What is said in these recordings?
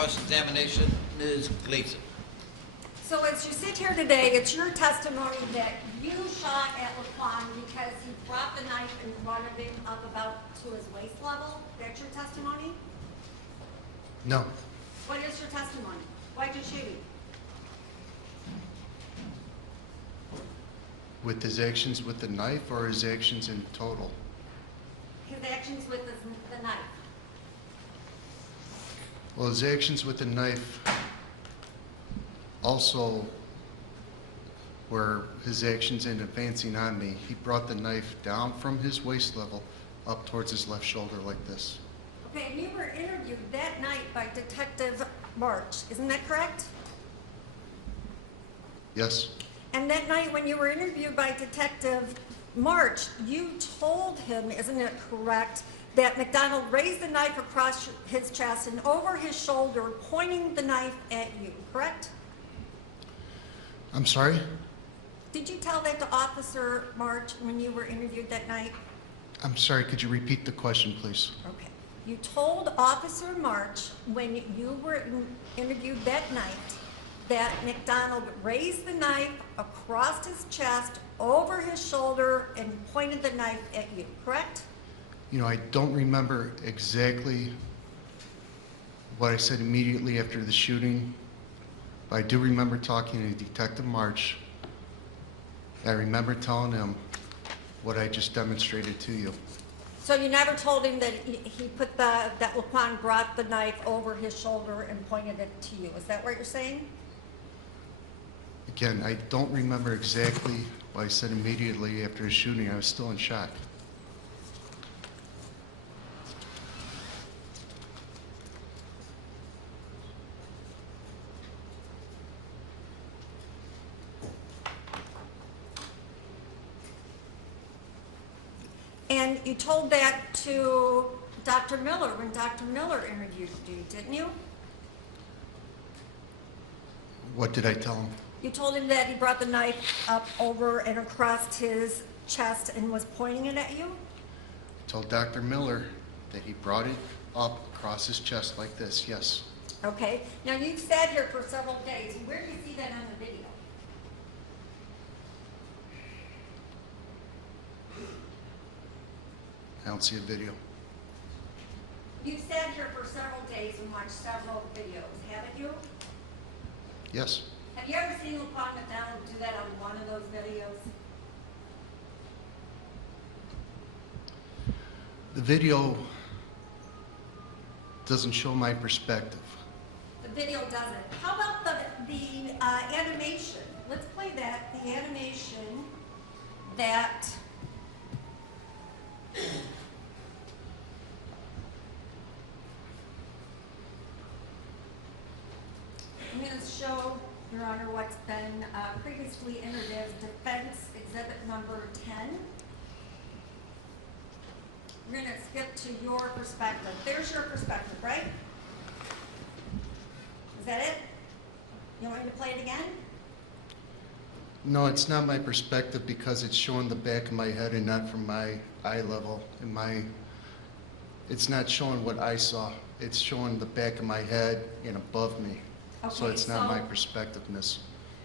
cross-examination. Ms. Gleason. So as you sit here today, it's your testimony that you shot at Laquan because he brought the knife in front of him up about to his waist level. That's your testimony? No. What is your testimony? Why'd you shoot him? With his actions with the knife or his actions in total? His actions with the knife. Well, his actions with the knife also were his actions in advancing on me. He brought the knife down from his waist level up towards his left shoulder like this. Okay, and you were interviewed that night by Detective March, isn't that correct? Yes. And that night when you were interviewed by Detective March, you told him, isn't it correct, that McDonald raised the knife across his chest and over his shoulder, pointing the knife at you, correct? I'm sorry? Did you tell that to Officer March when you were interviewed that night? I'm sorry, could you repeat the question, please? Okay. You told Officer March when you were interviewed that night that McDonald raised the knife across his chest, over his shoulder, and pointed the knife at you, correct? You know, I don't remember exactly what I said immediately after the shooting, but I do remember talking to Detective March. I remember telling him what I just demonstrated to you. So you never told him that he put that Laquan brought the knife over his shoulder and pointed it to you. Is that what you're saying? Again, I don't remember exactly what I said immediately after the shooting. I was still in shock. And you told that to Dr. Miller when Dr. Miller interviewed you, didn't you? What did I tell him? You told him that he brought the knife up over and across his chest and was pointing it at you? I told Dr. Miller that he brought it up across his chest like this, yes. Okay. Now you've sat here for several days. Where do you see that on the video? I don't see a video. You've sat here for several days and watched several videos, haven't you? Yes. Have you ever seen Laquan McDonald do that on one of those videos? The video doesn't show my perspective. The video doesn't. How about the animation? Let's play that, the animation that I'm going to show, Your Honor, what's been previously entered as defense exhibit number 10. We're going to skip to your perspective. There's your perspective, right? Is that it? You want me to play it again? No, it's not my perspective because it's showing the back of my head and not from my eye level. It's not showing what I saw. It's showing the back of my head and above me. Okay, So it's not my perspective, miss.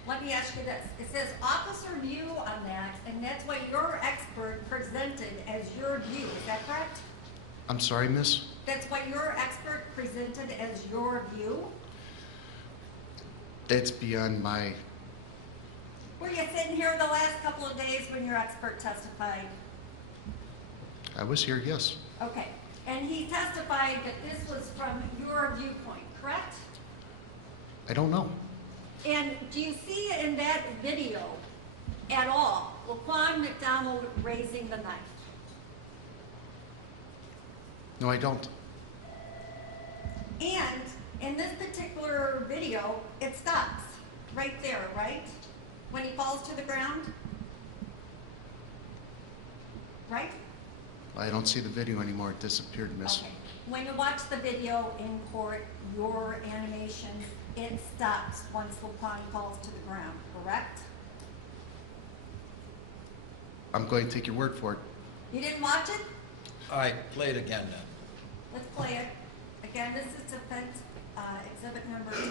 Let me ask you this. It says officer view on that, and that's what your expert presented as your view. Is that correct? I'm sorry, miss? That's what your expert presented as your view? That's beyond my... Were you sitting here the last couple of days when your expert testified? I was here, yes. Okay. And he testified that this was from your viewpoint, correct? I don't know. And do you see in that video at all Laquan McDonald raising the knife? No, I don't. And in this particular video, it stops right there, right? When he falls to the ground? Right? I don't see the video anymore. It disappeared, miss. Okay. When you watch the video in court, your animation, it stops once Laquan falls to the ground, correct? I'm going to take your word for it. You didn't watch it? All right, play it again then. Let's play it. Again, this is defense exhibit exhibit number 10.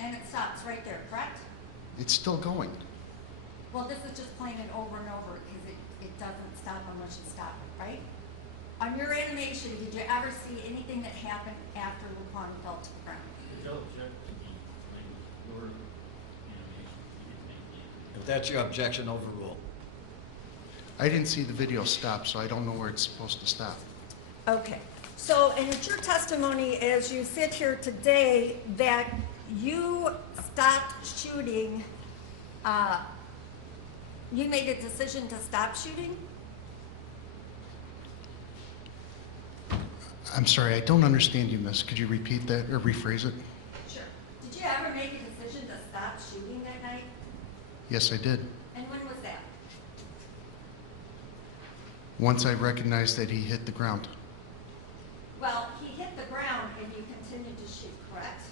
And it stops right there, correct? It's still going. Well, this is just playing it over and over because it doesn't stop unless you stop it, right? On your animation, did you ever see anything that happened after Luquan fell to the ground? If that's your objection, overrule. I didn't see the video stop, so I don't know where it's supposed to stop. Okay, so, and it's your testimony as you sit here today that you stopped shooting, you made a decision to stop shooting? I'm sorry, I don't understand you, miss. Could you repeat that or rephrase it? Sure. Did you ever make a decision to stop shooting that night? Yes, I did. And when was that? Once I recognized that he hit the ground. Well, he hit the ground and you continued to shoot, correct?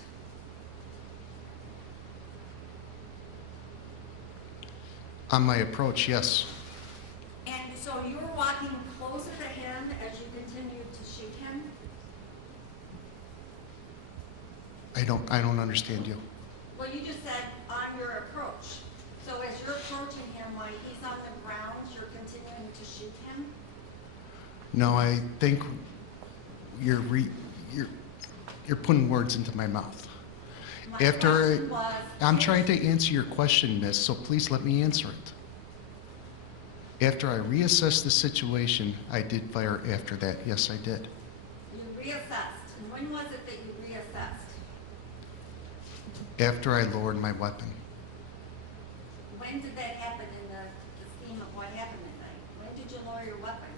On my approach, yes. And so you were walking closer to him as you continued to shoot him? I don't understand you. Well, you just said on your approach. So as you're approaching him while he's on the ground, you're continuing to shoot him? No, I think you're putting words into my mouth. My After question was, I'm trying to answer your question, miss, so please let me answer it. After I reassessed the situation, I did fire after that. Yes, I did. you reassessed. And when was it that you reassessed? After I lowered my weapon. When did that happen in the scheme of what happened that night? When did you lower your weapon?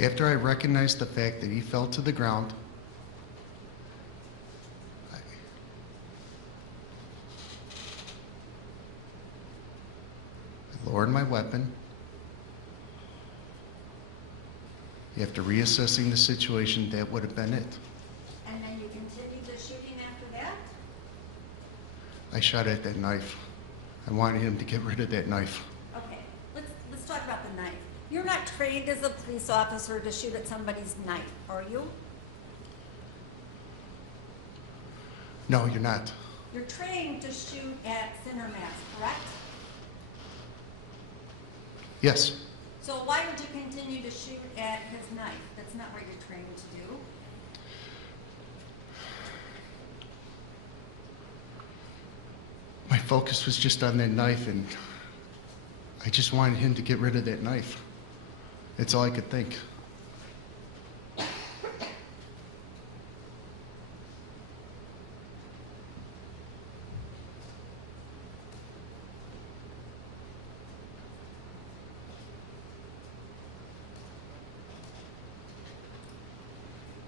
After I recognized the fact that he fell to the ground, I lowered my weapon. After reassessing the situation, that would have been it. And then you continued the shooting after that? I shot at that knife. I wanted him to get rid of that knife. Okay, let's talk about the knife. You're not trained as a police officer to shoot at somebody's knife, are you? No, you're not. You're trained to shoot at center mass, correct? Yes. So why would you continue to shoot at his knife? That's not what you're trained to do. My focus was just on that knife, and I just wanted him to get rid of that knife. That's all I could think.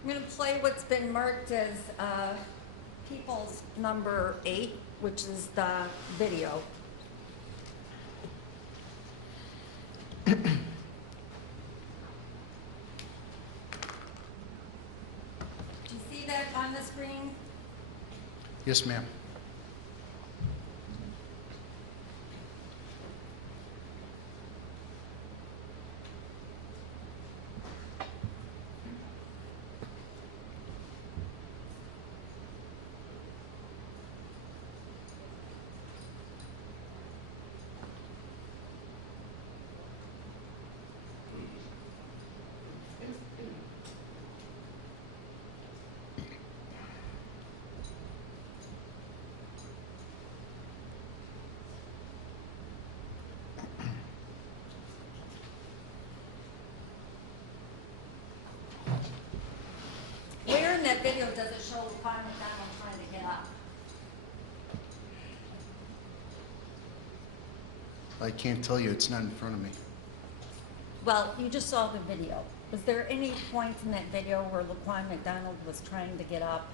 I'm going to play what's been marked as People's number 8, which is the video. Do you see that on the screen? Yes, ma'am. Where in that video does it show Juan McDonald trying to get up? I can't tell you. It's not in front of me. Well, you just saw the video. Was there any point in that video where Laquan McDonald was trying to get up?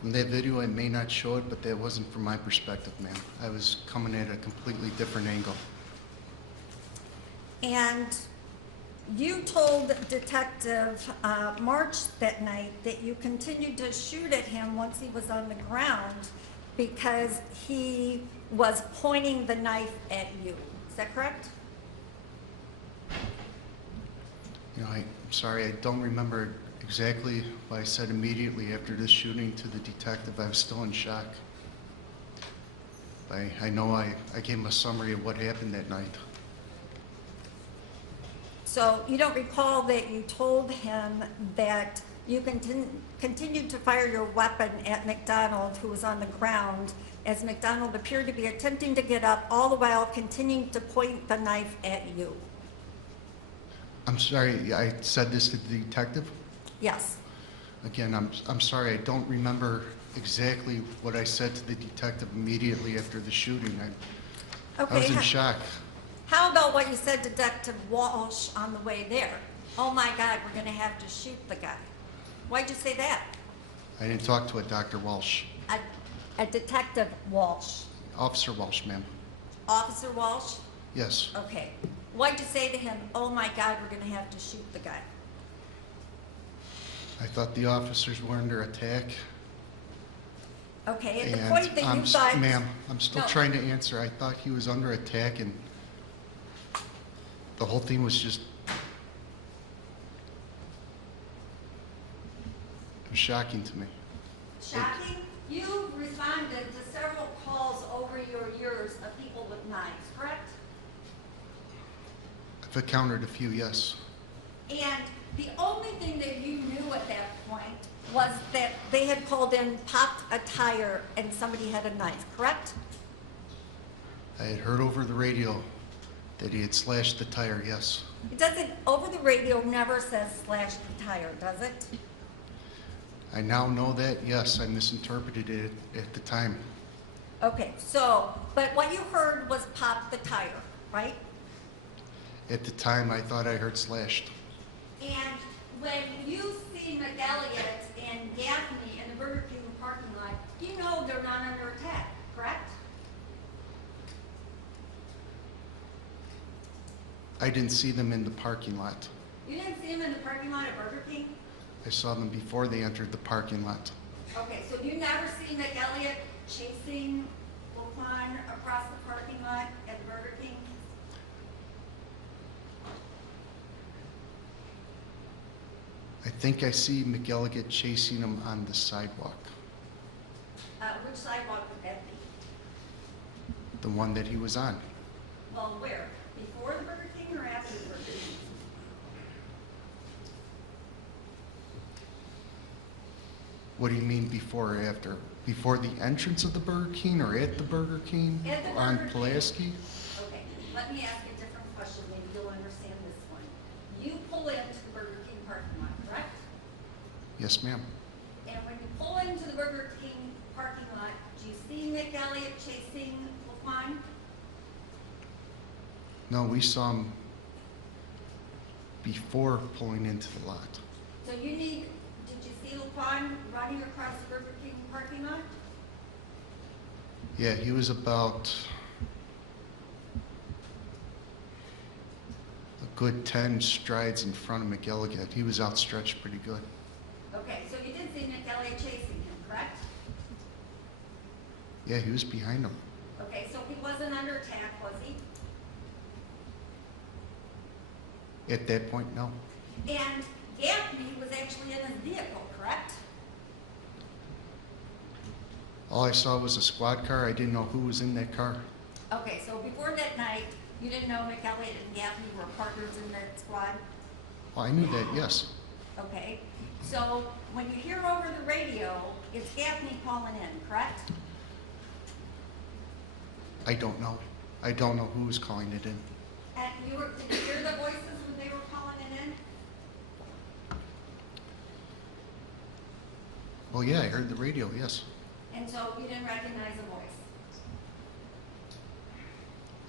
From that video, I may not show it, but that wasn't from my perspective, ma'am. I was coming at a completely different angle. And you told Detective March that night that you continued to shoot at him once he was on the ground because he was pointing the knife at you. Is that correct? You know, I'm sorry, I don't remember exactly what I said immediately after this shooting to the detective. I was still in shock. I know I gave him a summary of what happened that night. So you don't recall that you told him that you continued to fire your weapon at McDonald, who was on the ground, as McDonald appeared to be attempting to get up, all the while continuing to point the knife at you? I'm sorry, I said this to the detective? Yes. Again, I'm sorry, I don't remember exactly what I said to the detective immediately after the shooting. I was in shock. How about what you said to Detective Walsh on the way there? Oh my God, we're gonna have to shoot the guy. Why'd you say that? I didn't talk to a Dr. Walsh. A Detective Walsh. Officer Walsh, ma'am. Officer Walsh? Yes. Okay. Why'd you say to him, oh my God, we're gonna have to shoot the guy? I thought the officers were under attack. Okay, at the And point that you thought... Ma'am, I'm still No. trying to answer. I thought he was under attack and the whole thing was just, it was shocking to me. Shocking? You responded to several calls over your years of people with knives, correct? I've encountered a few, yes. And the only thing that you knew at that point was that they had called in, popped a tire, and somebody had a knife, correct? I had heard over the radio that he had slashed the tire, yes. It doesn't, over the radio never says slash the tire, does it? I now know that, yes, I misinterpreted it at the time. Okay, so, but what you heard was pop the tire, right? At the time, I thought I heard slashed. And when you see McElliott and Gaffney in the Burger King parking lot, you know they're not under attack, correct? I didn't see them in the parking lot. You didn't see them in the parking lot at Burger King? I saw them before they entered the parking lot. Okay, so you never see McElliott chasing Laquan across the parking lot at the Burger King? I think I see McElligott chasing him on the sidewalk, Which sidewalk would that be? the one that he was on. Well, where? Before the Burger King or after the Burger King? What do you mean before or after? Before the entrance of the Burger King or at the Burger King? At the Or on Burger King. Pulaski? Okay, let me ask a different question, maybe you'll understand this one. You pull into the Burger King parking lot, correct? Yes, ma'am. And when you pull into the Burger King parking lot, do you see McElliott chasing Laquan? No, we saw him before pulling into the lot. So did you see Laquan running across the Burger King parking lot? Yeah, he was about a good 10 strides in front of McElligott. He was outstretched pretty good. Okay, so you did see McElliott chasing him, correct? Yeah, he was behind him. Okay, so he wasn't under attack, was he? At that point, no. And Gaffney was actually in his vehicle, correct? All I saw was a squad car. I didn't know who was in that car. Okay, so before that night, you didn't know McElliott and Gaffney were partners in that squad? Well, I knew that, yes. Okay, so when you hear over the radio, it's Gaffney calling in, correct? I don't know. I don't know who was calling it in. And did you hear the voices when they were calling it in? Well, yeah, I heard the radio, yes. And so you didn't recognize the voice?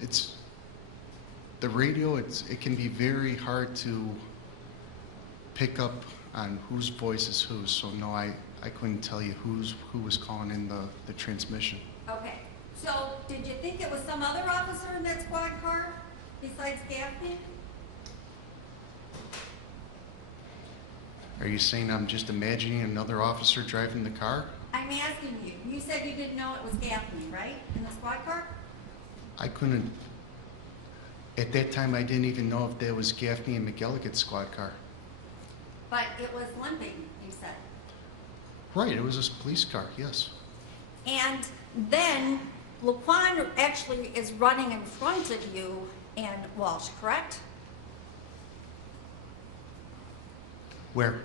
It's the radio, it can be very hard to pick up on whose voice is whose. So no, I couldn't tell you who was calling in the transmission. Okay, so did you think it was some other officer in that squad car besides Gaffney? Are you saying I'm just imagining another officer driving the car? I'm asking you. You said you didn't know it was Gaffney, right? In the squad car? I couldn't, at that time, I didn't even know if there was Gaffney and McGillicud's squad car. But it was limping, you said. Right, it was a police car, yes. And then Laquan actually is running in front of you and Walsh, correct? Where?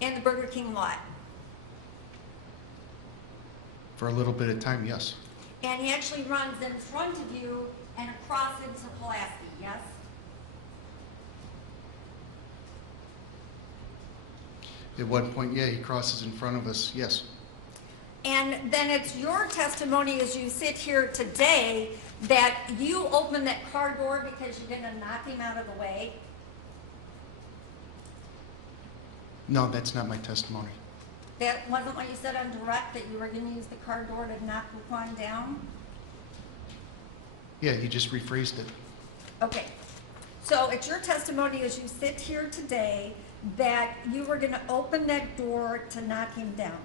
In the Burger King lot. For a little bit of time, yes. And he actually runs in front of you and across into Pulaski, yes? At one point, yeah, he crosses in front of us, yes. And then it's your testimony as you sit here today that you opened that car door because you didn't knock him out of the way. No, that's not my testimony. That wasn't what you said on direct, that you were going to use the car door to knock Laquan down? Yeah, he just rephrased it. Okay. So it's your testimony as you sit here today that you were going to open that door to knock him down.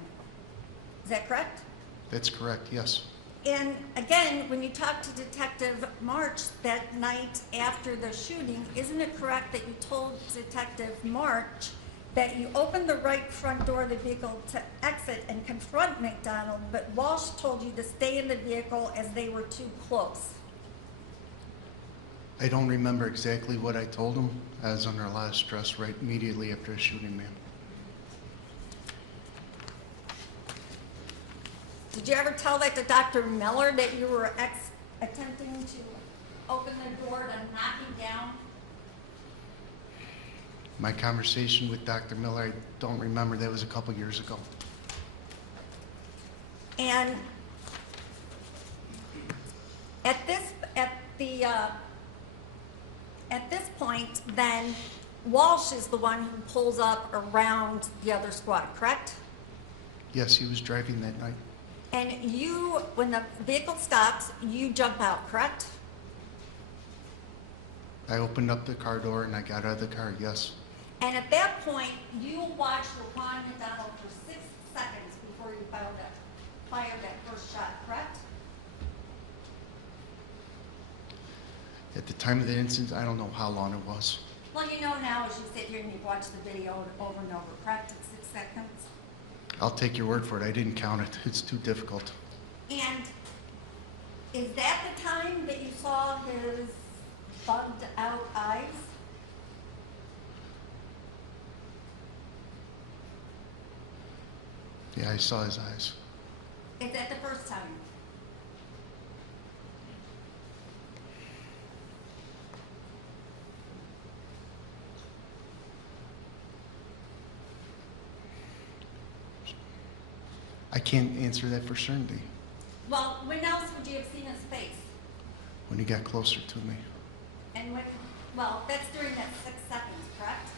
Is that correct? That's correct, yes. And again, when you talked to Detective March that night after the shooting, isn't it correct that you told Detective March that you opened the right front door of the vehicle to exit and confront McDonald, but Walsh told you to stay in the vehicle as they were too close? I don't remember exactly what I told him. I was under a lot of stress right immediately after the shooting, ma'am. Did you ever tell that to Dr. Miller that you were attempting to open the door to knock him down? My conversation with Dr. Miller, I don't remember. That was a couple years ago. And at this point, then Walsh is the one who pulls up around the other squad, correct? Yes, he was driving that night. And you, when the vehicle stops, you jump out, correct? I opened up the car door and I got out of the car, yes. And at that point, you watched Laquan McDonald for 6 seconds before you fired that first shot, correct? At the time of the incident, I don't know how long it was. Well, you know now as you sit here and you've watched the video over and over, correct? It's 6 seconds. I'll take your word for it. I didn't count it. It's too difficult. And is that the time that you saw his bugged out eyes? Yeah, I saw his eyes. Is that the first time? I can't answer that for certainty. Well, when else would you have seen his face? When he got closer to me. And when, well, that's during that 6 seconds, correct?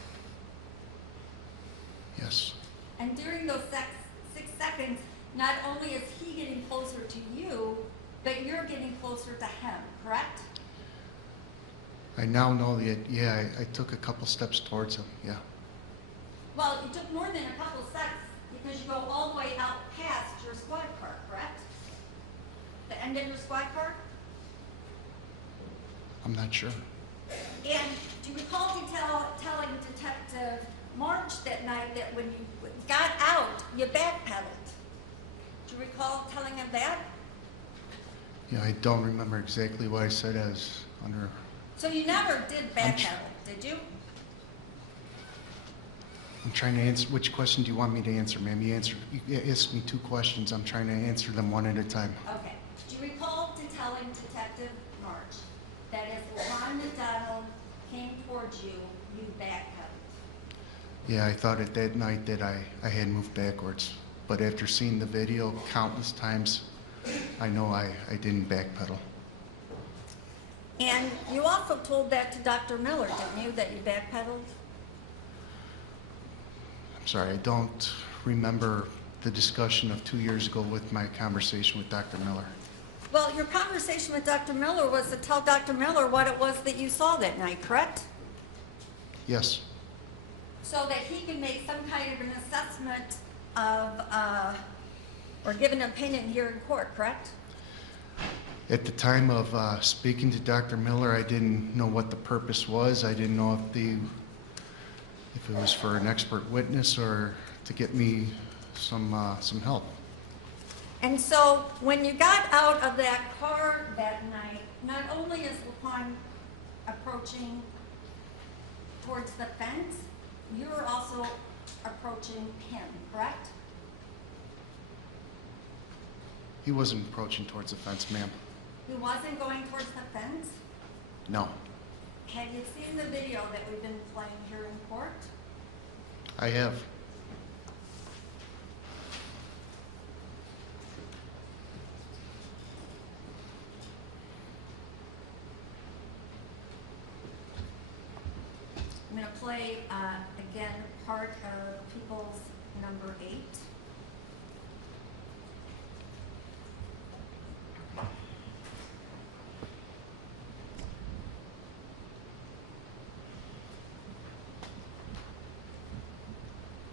Yes. And during those 6 seconds, not only is he getting closer to you, but you're getting closer to him, correct? I now know that, yeah, I took a couple steps towards him, yeah. Well, you took more than a couple steps because you go all the way out past your squad car, correct? The end of your squad car? I'm not sure. And do you recall telling Detective March that night that when you got out, you backpedaled? Do you recall telling him that? Yeah, I don't remember exactly what I said as under... So you never did backpedal, did you? I'm trying to answer, which question do you want me to answer, ma'am? You asked me 2 questions. I'm trying to answer them one at a time. Okay. Do you recall telling Detective March that as Laquan McDonald came towards you, you backpedaled? Yeah, I thought at that night that I had moved backwards. But after seeing the video countless times, I know I didn't backpedal. And you also told that to Dr. Miller, didn't you, that you backpedaled? I'm sorry, I don't remember the discussion of 2 years ago with my conversation with Dr. Miller. Well, your conversation with Dr. Miller was to tell Dr. Miller what it was that you saw that night, correct? Yes. so that he can make some kind of an assessment of, or give an opinion here in court, correct? At the time of speaking to Dr. Miller, I didn't know what the purpose was. I didn't know if it was for an expert witness or to get me some help. And so when you got out of that car that night, not only is LaPon approaching towards the fence, you were also approaching him, correct? He wasn't approaching towards the fence, ma'am. He wasn't going towards the fence? No. Have you seen the video that we've been playing here in court? I have. I'm going to play, again, part of People's number 8.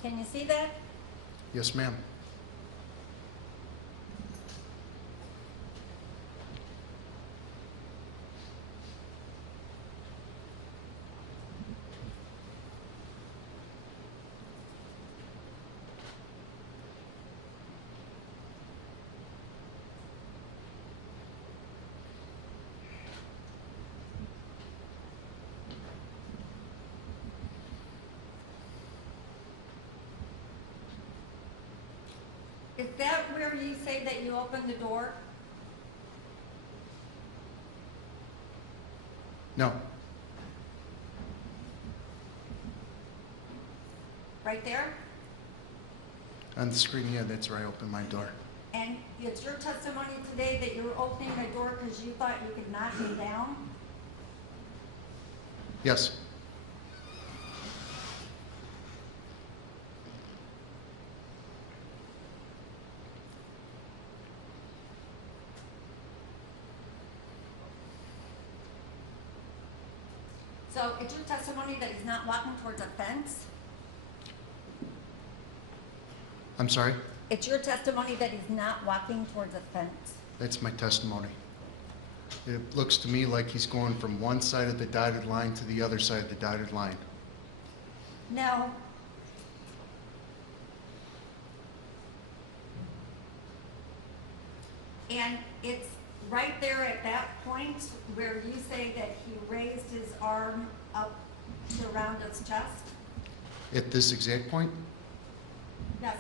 Can you see that? Yes, ma'am. Is that where you say that you opened the door? No. Right there? On the screen, yeah, that's where I opened my door. And it's your testimony today that you were opening the door because you thought you could knock me down? Yes. So it's your testimony that he's not walking towards a fence? I'm sorry? It's your testimony that he's not walking towards a fence? That's my testimony. It looks to me like he's going from one side of the dotted line to the other side of the dotted line. No. And it's right there at that point where you say that he raised his arm up to around his chest? At this exact point? Yes.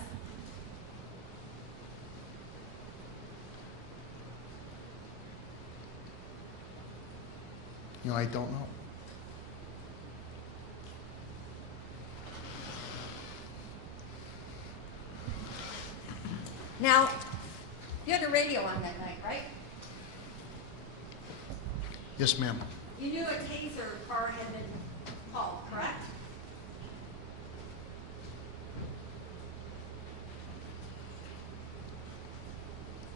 You know, I don't know. Now, you had a radio on that night, right? Yes, ma'am. You knew a taser car had been called, correct?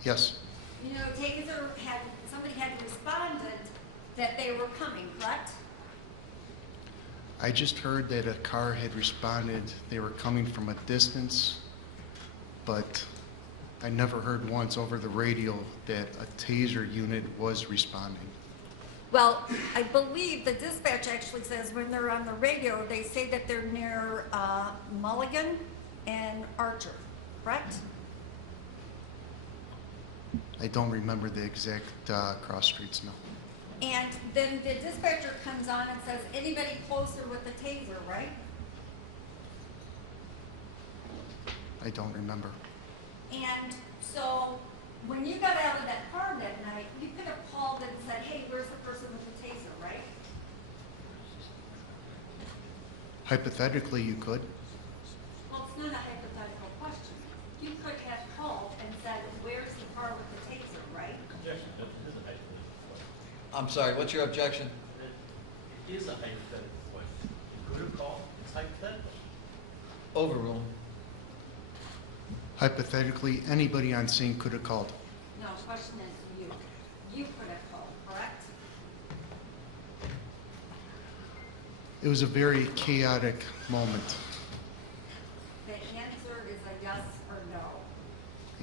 Yes. You know, taser had, somebody had responded that they were coming, correct? I just heard that a car had responded. They were coming from a distance, but I never heard once over the radio that a taser unit was responding. Well, I believe the dispatch actually says when they're on the radio, they say that they're near Mulligan and Archer, correct? I don't remember the exact cross streets, no. And then the dispatcher comes on and says, anybody closer with the taser, right? I don't remember. And so when you got out of that car that night, you could have called and said, hey, where's the person with the taser, right? Hypothetically, you could. Well, it's not a hypothetical question. You could have called and said, where's the car with the taser, right? Objection, that is a hypothetical question. I'm sorry, what's your objection? It is a hypothetical question. You could have called, it's hypothetical. Overruled. Hypothetically, anybody on scene could have called. No, the question is you. You could have called, correct? It was a very chaotic moment.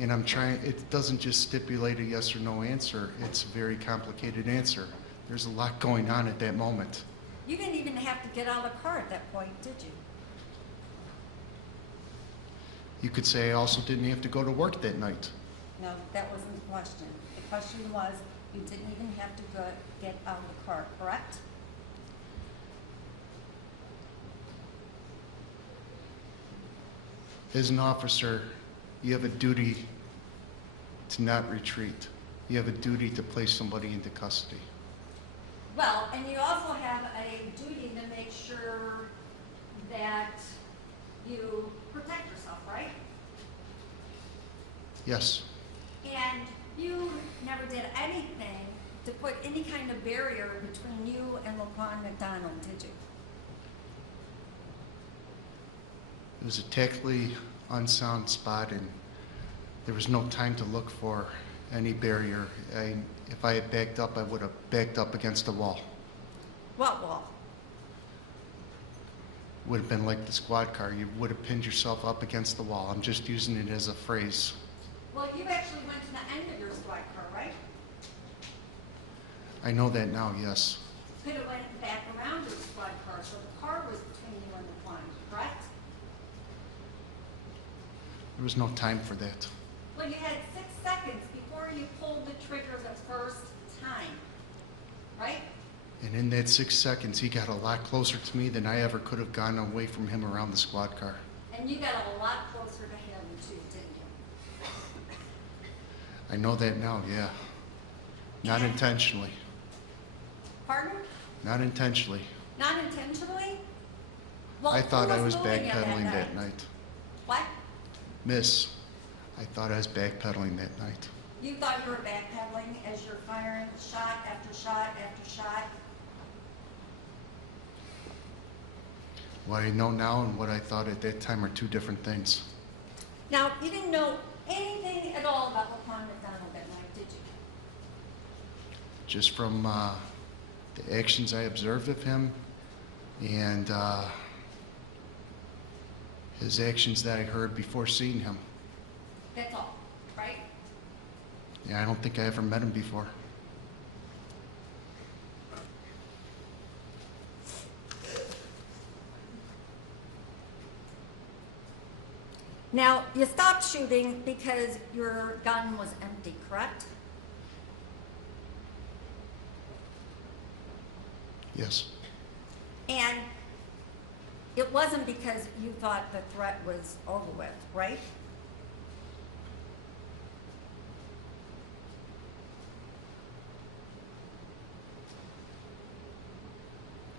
And I'm trying, it doesn't just stipulate a yes or no answer. It's a very complicated answer. There's a lot going on at that moment. You didn't even have to get out of the car at that point, did you? You could say I also didn't have to go to work that night. No, that wasn't the question. The question was, you didn't even have to get out of the car, correct? As an officer, you have a duty to not retreat. You have a duty to place somebody into custody. Well, and you also have a duty to make sure that you protect yourself, right? Yes, And you never did anything to put any kind of barrier between you and Laquan McDonald, did you? it was a tactically unsound spot, and there was no time to look for any barrier. If I had backed up, I would have backed up against the wall. What wall? Would have been like the squad car. You would have pinned yourself up against the wall. I'm just using it as a phrase. Well, you actually went to the end of your squad car, right? I know that now, yes. Could have went back around your squad car, so the car was between you and Laquan, correct? There was no time for that. Well, you had 6 seconds before you pulled the trigger the first time, right? And in that 6 seconds, he got a lot closer to me than I ever could have gone away from him around the squad car. And you got a lot closer to him too, didn't you? I know that now, yeah. Not intentionally. Pardon? Not intentionally. Not intentionally? Well, I thought who I was moving you backpedaling that night. What? Miss, I thought I was backpedaling that night. You thought you were backpedaling as you're firing shot after shot after shot? What I know now and what I thought at that time are two different things. Now, you didn't know anything at all about Laquan McDonald that night, did you? Just from the actions I observed of him and his actions that I heard before seeing him. That's all, right? Yeah, I don't think I ever met him before. Now, you stopped shooting because your gun was empty, correct? Yes. And it wasn't because you thought the threat was over with, right?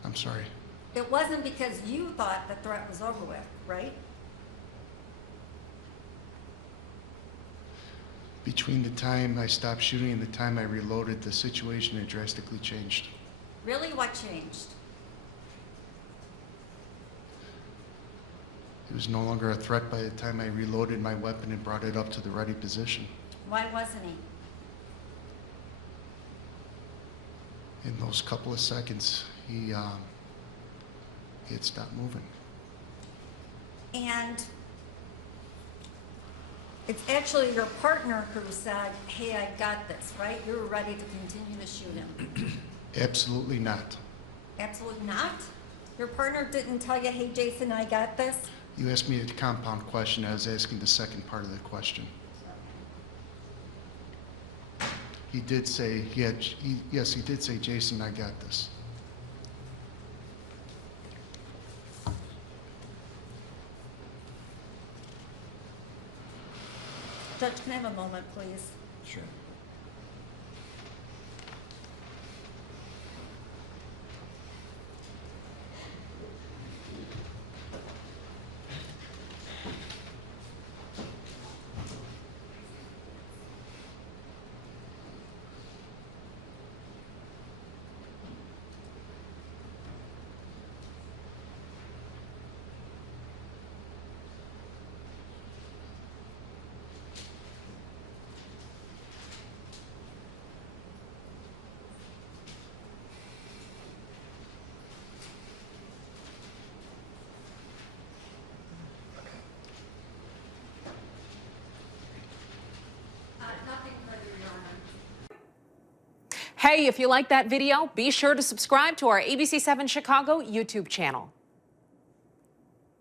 I'm sorry. It wasn't because you thought the threat was over with, right? Between the time I stopped shooting and the time I reloaded, the situation had drastically changed. Really, what changed? It was no longer a threat by the time I reloaded my weapon and brought it up to the ready position. Why wasn't he? In those couple of seconds, he had stopped moving. And it's actually your partner who said, hey, I got this, right? You were ready to continue to shoot him. Absolutely not. Absolutely not? Your partner didn't tell you, hey, Jason, I got this? You asked me a compound question. I was asking the second part of the question. He did say, yes, he did say, Jason, I got this. Judge, can I have a moment, please? Sure. Hey, if you like that video, be sure to subscribe to our ABC7 Chicago YouTube channel.